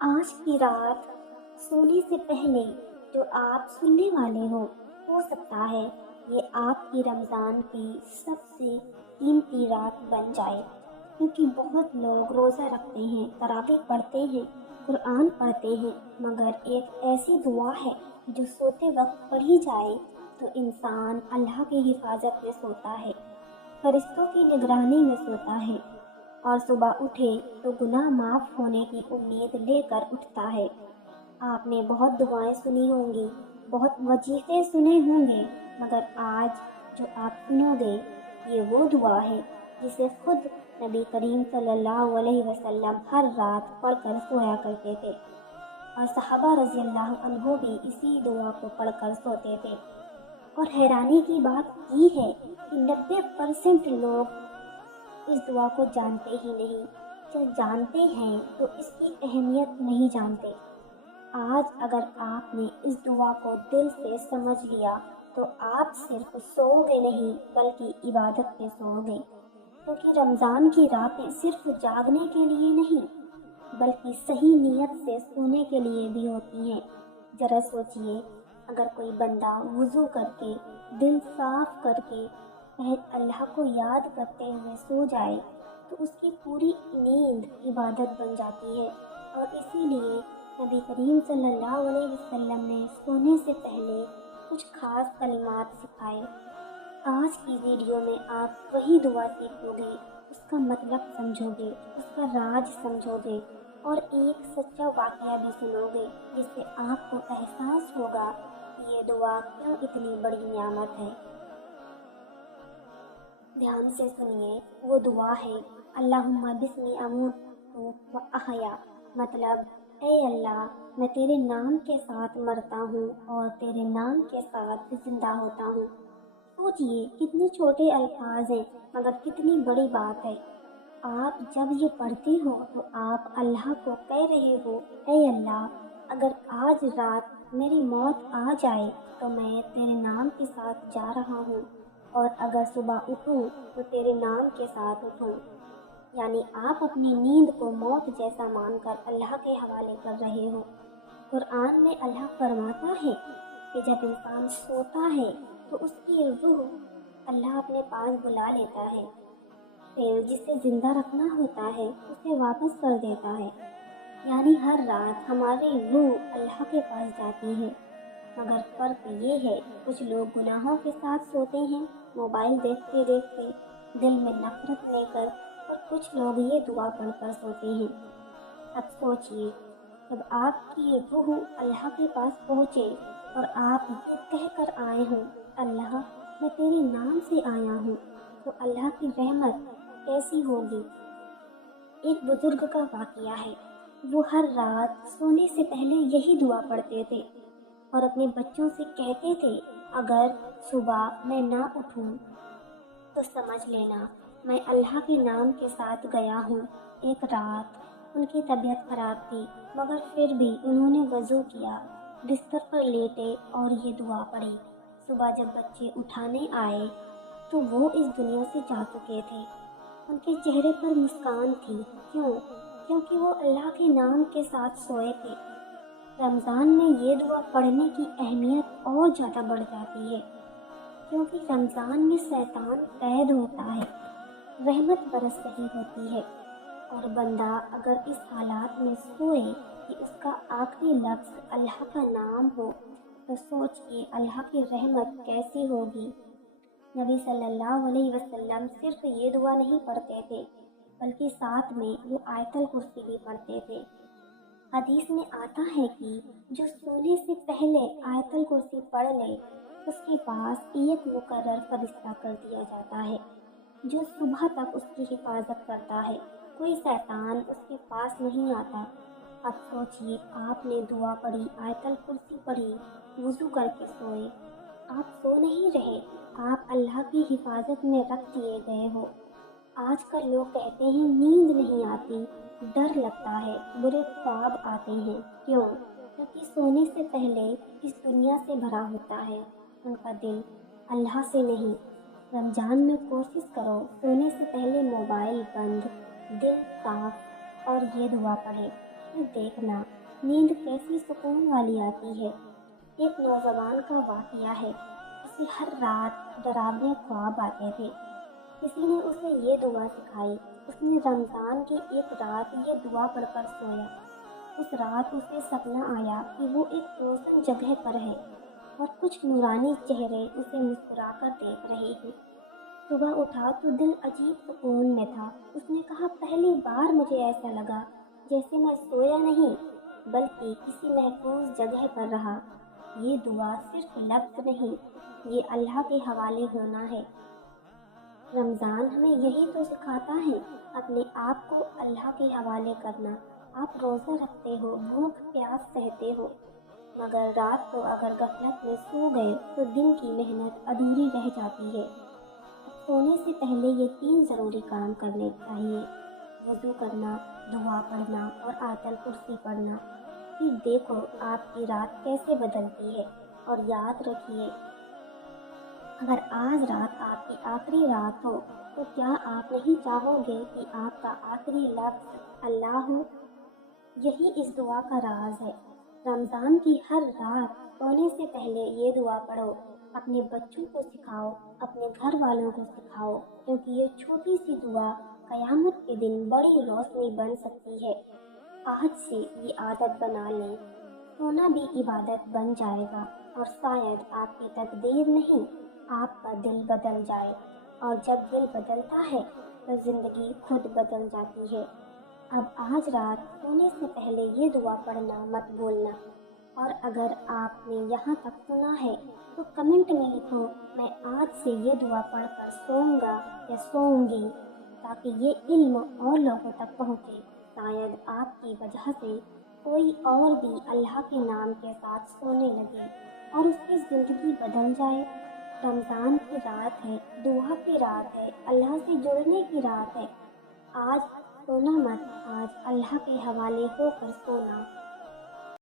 آج کی رات سونے سے پہلے جو آپ سننے والے ہو سکتا ہے یہ آپ کی رمضان کی سب سے قیمتی رات بن جائے، کیونکہ بہت لوگ روزہ رکھتے ہیں، تراویح پڑھتے ہیں، قرآن پڑھتے ہیں، مگر ایک ایسی دعا ہے جو سوتے وقت پڑھی جائے تو انسان اللہ کی حفاظت میں سوتا ہے، فرشتوں کی نگرانی میں سوتا ہے، اور صبح اٹھے تو گناہ معاف ہونے کی امید لے کر اٹھتا ہے۔ آپ نے بہت دعائیں سنی ہوں گی، بہت وظیفے سنے ہوں گے، مگر آج جو آپ سنو گے یہ وہ دعا ہے جسے خود نبی کریم صلی اللہ علیہ وسلم ہر رات پڑھ کر سویا کرتے تھے، اور صحابہ رضی اللہ عنہ بھی اسی دعا کو پڑھ کر سوتے تھے۔ اور حیرانی کی بات یہ ہے کہ 90% لوگ اس دعا کو جانتے ہی نہیں، یا جانتے ہیں تو اس کی اہمیت نہیں جانتے۔ آج اگر آپ نے اس دعا کو دل سے سمجھ لیا تو آپ صرف سو گے نہیں بلکہ عبادت میں سو گے، کیونکہ رمضان کی راتیں صرف جاگنے کے لیے نہیں بلکہ صحیح نیت سے سونے کے لیے بھی ہوتی ہیں۔ ذرا سوچئے، اگر کوئی بندہ وضو کر کے، دل صاف کر کے، اللہ کو یاد کرتے ہوئے سو جائے تو اس کی پوری نیند عبادت بن جاتی ہے، اور اسی لیے نبی کریم صلی اللہ علیہ وسلم نے سونے سے پہلے کچھ خاص کلمات سکھائے۔ آج کی ویڈیو میں آپ وہی دعا سیکھو گے، اس کا مطلب سمجھو گے، اس کا راز سمجھو گے، اور ایک سچا واقعہ بھی سنو گے، جس سے آپ کو احساس ہوگا کہ یہ دعا کیوں اتنی بڑی نعمت ہے۔ دھیان سے سنیے، وہ دعا ہے اللہم بسمی اموت و احیا، مطلب اے اللہ میں تیرے نام کے ساتھ مرتا ہوں اور تیرے نام کے ساتھ زندہ ہوتا ہوں۔ سوچئے کتنے چھوٹے الفاظ ہیں مگر کتنی بڑی بات ہے۔ آپ جب یہ پڑھتے ہو تو آپ اللہ کو کہہ رہے ہو، اے اللہ اگر آج رات میری موت آ جائے تو میں تیرے نام کے ساتھ جا رہا ہوں، اور اگر صبح اٹھوں تو تیرے نام کے ساتھ اٹھوں۔ یعنی آپ اپنی نیند کو موت جیسا مان کر اللہ کے حوالے کر رہے ہو۔ قرآن میں اللہ فرماتا ہے کہ جب انسان سوتا ہے تو اس کی روح اللہ اپنے پاس بلا لیتا ہے، پھر جسے زندہ رکھنا ہوتا ہے اسے واپس کر دیتا ہے۔ یعنی ہر رات ہماری روح اللہ کے پاس جاتی ہے، مگر فرق یہ ہے کچھ لوگ گناہوں کے ساتھ سوتے ہیں، موبائل دیکھتے دیکھتے، دل میں نفرت لے کر، اور کچھ لوگ یہ دعا پڑھ کر سوتے ہیں۔ اب سوچئے، جب آپ کی روح اللہ کے پاس پہنچے اور آپ یہ کہہ کر آئے ہوں اللہ میں تیرے نام سے آیا ہوں، تو اللہ کی رحمت کیسی ہوگی۔ ایک بزرگ کا واقعہ ہے، وہ ہر رات سونے سے پہلے یہی دعا پڑھتے تھے اور اپنے بچوں سے کہتے تھے اگر صبح میں نہ اٹھوں تو سمجھ لینا میں اللہ کے نام کے ساتھ گیا ہوں۔ ایک رات ان کی طبیعت خراب تھی، مگر پھر بھی انہوں نے وضو کیا، بستر پر لیٹے اور یہ دعا پڑھی۔ صبح جب بچے اٹھانے آئے تو وہ اس دنیا سے جا چکے تھے۔ ان کے چہرے پر مسکان تھی، کیونکہ وہ اللہ کے نام کے ساتھ سوئے تھے۔ رمضان میں یہ دعا پڑھنے کی اہمیت اور زیادہ بڑھ جاتی ہے، کیونکہ رمضان میں شیطان قید ہوتا ہے، رحمت برس رہی ہوتی ہے، اور بندہ اگر اس حالات میں سوئے کہ اس کا آخری لفظ اللہ کا نام ہو تو سوچئے اللہ کی رحمت کیسی ہوگی۔ نبی صلی اللہ علیہ وسلم صرف یہ دعا نہیں پڑھتے تھے بلکہ ساتھ میں وہ آیت الکرسی بھی پڑھتے تھے۔ حدیث میں آتا ہے کہ جو سونے سے پہلے آیت الکرسی پڑھ لے اس کے پاس ایک مقرر فرشتہ کر دیا جاتا ہے جو صبح تک اس کی حفاظت کرتا ہے، کوئی شیطان اس کے پاس نہیں آتا۔ اب سوچئے، آپ نے دعا پڑھی، آیت الکرسی پڑھی، وضو کر کے سوئے، آپ سو نہیں رہے، آپ اللہ کی حفاظت میں رکھ دیے گئے ہو۔ آج کل لوگ کہتے ہیں نیند نہیں آتی، ڈر لگتا ہے، برے خواب آتے ہیں، کیونکہ سونے سے پہلے اس دنیا سے بھرا ہوتا ہے، ان کا دل اللہ سے نہیں۔ رمضان میں کوشش کرو سونے سے پہلے موبائل بند، دل صاف، اور یہ دعا پڑھے پھر دیکھنا نیند کیسی سکون والی آتی ہے۔ ایک نوجوان کا واقعہ ہے، اسے ہر رات ڈراونے خواب آتے تھے۔ کسی نے اسے یہ دعا سکھائی، اس نے رمضان کی ایک رات یہ دعا پڑھ کر سویا۔ اس رات اسے سپنا آیا کہ وہ ایک روشن جگہ پر ہے اور کچھ نورانی چہرے اسے مسکرا کر دیکھ رہے ہیں۔ صبح اٹھا تو دل عجیب سکون میں تھا۔ اس نے کہا، پہلی بار مجھے ایسا لگا جیسے میں سویا نہیں بلکہ کسی محفوظ جگہ پر رہا۔ یہ دعا صرف لفظ نہیں، یہ اللہ کے حوالے ہونا ہے۔ رمضان ہمیں یہی تو سکھاتا ہے، اپنے آپ کو اللہ کے حوالے کرنا۔ آپ روزہ رکھتے ہو، بھوک پیاس سہتے ہو، مگر رات کو اگر غفلت میں سو گئے تو دن کی محنت ادھوری رہ جاتی ہے۔ سونے سے پہلے یہ 3 ضروری کام کرنے چاہیے: وضو کرنا، دعا پڑھنا اور آیت الکرسی پڑھنا۔ پھر دیکھو آپ کی رات کیسے بدلتی ہے۔ اور یاد رکھیے، اگر آج رات آپ کی آخری رات ہو تو کیا آپ نہیں چاہو گے کہ آپ کا آخری لفظ اللہ ہو؟ یہی اس دعا کا راز ہے۔ رمضان کی ہر رات سونے سے پہلے یہ دعا پڑھو، اپنے بچوں کو سکھاؤ، اپنے گھر والوں کو سکھاؤ، کیونکہ یہ چھوٹی سی دعا قیامت کے دن بڑی روشنی بن سکتی ہے۔ آج سے یہ عادت بنا لیں، سونا بھی عبادت بن جائے گا، اور شاید آپ کی تقدیر نہیں، آپ کا دل بدل جائے، اور جب دل بدلتا ہے تو زندگی خود بدل جاتی ہے۔ اب آج رات سونے سے پہلے یہ دعا پڑھنا مت بھولنا۔ اور اگر آپ نے یہاں تک سنا ہے تو کمنٹ میں لکھو، میں آج سے یہ دعا پڑھ کر سوؤں گا یا سوؤں گی، تاکہ یہ علم اور لوگوں تک پہنچے۔ شاید آپ کی وجہ سے کوئی اور بھی اللہ کے نام کے ساتھ سونے لگے اور اس کی زندگی بدل جائے۔ رمضان کی رات ہے، دعا کی رات ہے، اللہ سے جڑنے کی رات ہے۔ آج سونا مت، آج اللہ کے حوالے ہو کر سونا۔